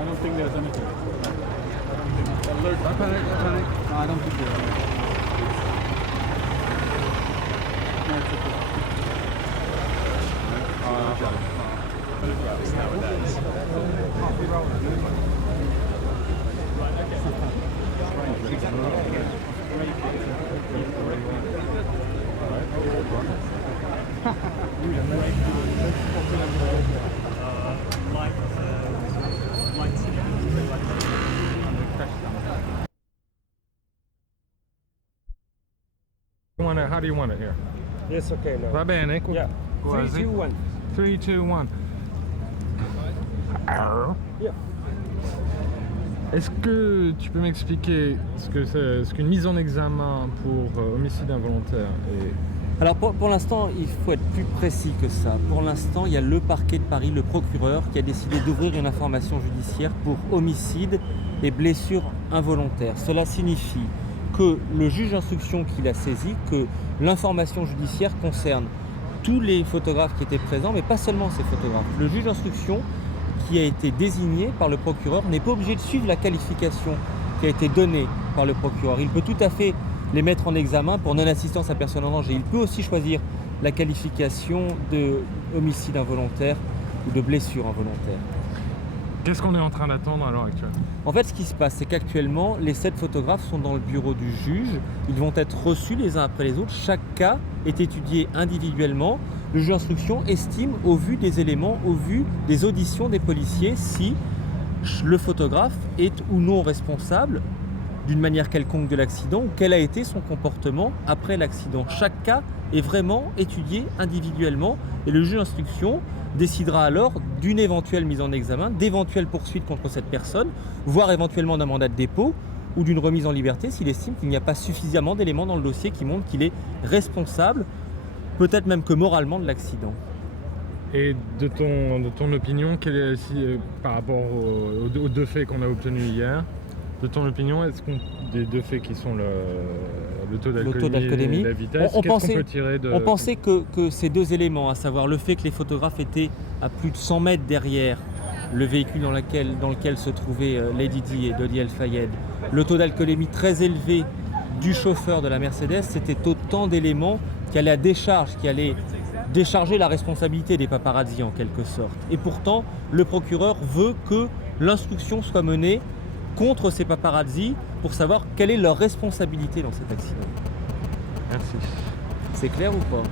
I don't think there's anything. I don't think alert. Panic. No, I don't think there's anything. No, it's okay. How do you want it here? Yes, okay, now. Va bene? Yeah. Quasi. 3, 2, 1. 3, 2, 1. Yeah. Est-ce que tu peux m'expliquer ce qu'une mise en examen pour homicide involontaire est? Alors pour l'instant, il faut être plus précis que ça. Pour l'instant, il y a le parquet de Paris, le procureur, qui a décidé d'ouvrir une information judiciaire pour homicide et blessure involontaire. Cela signifie que le juge d'instruction qui l'a saisi, que l'information judiciaire concerne tous les photographes qui étaient présents, mais pas seulement ces photographes. Le juge d'instruction qui a été désigné par le procureur n'est pas obligé de suivre la qualification qui a été donnée par le procureur. Il peut tout à fait les mettre en examen pour non-assistance à personne en danger. Il peut aussi choisir la qualification de homicide involontaire ou de blessure involontaire. Qu'est-ce qu'on est en train d'attendre à l'heure actuelle? En fait, ce qui se passe, c'est qu'actuellement, les 7 photographes sont dans le bureau du juge. Ils vont être reçus les uns après les autres. Chaque cas est étudié individuellement. Le juge d'instruction estime, au vu des éléments, au vu des auditions des policiers, si le photographe est ou non responsable d'une manière quelconque de l'accident ou quel a été son comportement après l'accident. Chaque cas est vraiment étudié individuellement et le juge d'instruction décidera alors d'une éventuelle mise en examen, d'éventuelles poursuites contre cette personne, voire éventuellement d'un mandat de dépôt ou d'une remise en liberté s'il estime qu'il n'y a pas suffisamment d'éléments dans le dossier qui montrent qu'il est responsable, peut-être même que moralement, de l'accident. Et de ton opinion, par rapport aux 2 faits qu'on a obtenus hier, de ton opinion, est-ce qu'on des 2 faits qui sont le taux d'alcoolémie et la vitesse, qu'est-ce qu'on peut tirer de... On pensait que ces 2 éléments, à savoir le fait que les photographes étaient à plus de 100 mètres derrière le véhicule dans lequel se trouvaient Lady Di et Dodi El Fayed, le taux d'alcoolémie très élevé du chauffeur de la Mercedes, c'était autant d'éléments qui allaient décharger la responsabilité des paparazzi en quelque sorte. Et pourtant, le procureur veut que l'instruction soit menée contre ces paparazzi pour savoir quelle est leur responsabilité dans cet accident. Merci. C'est clair ou pas?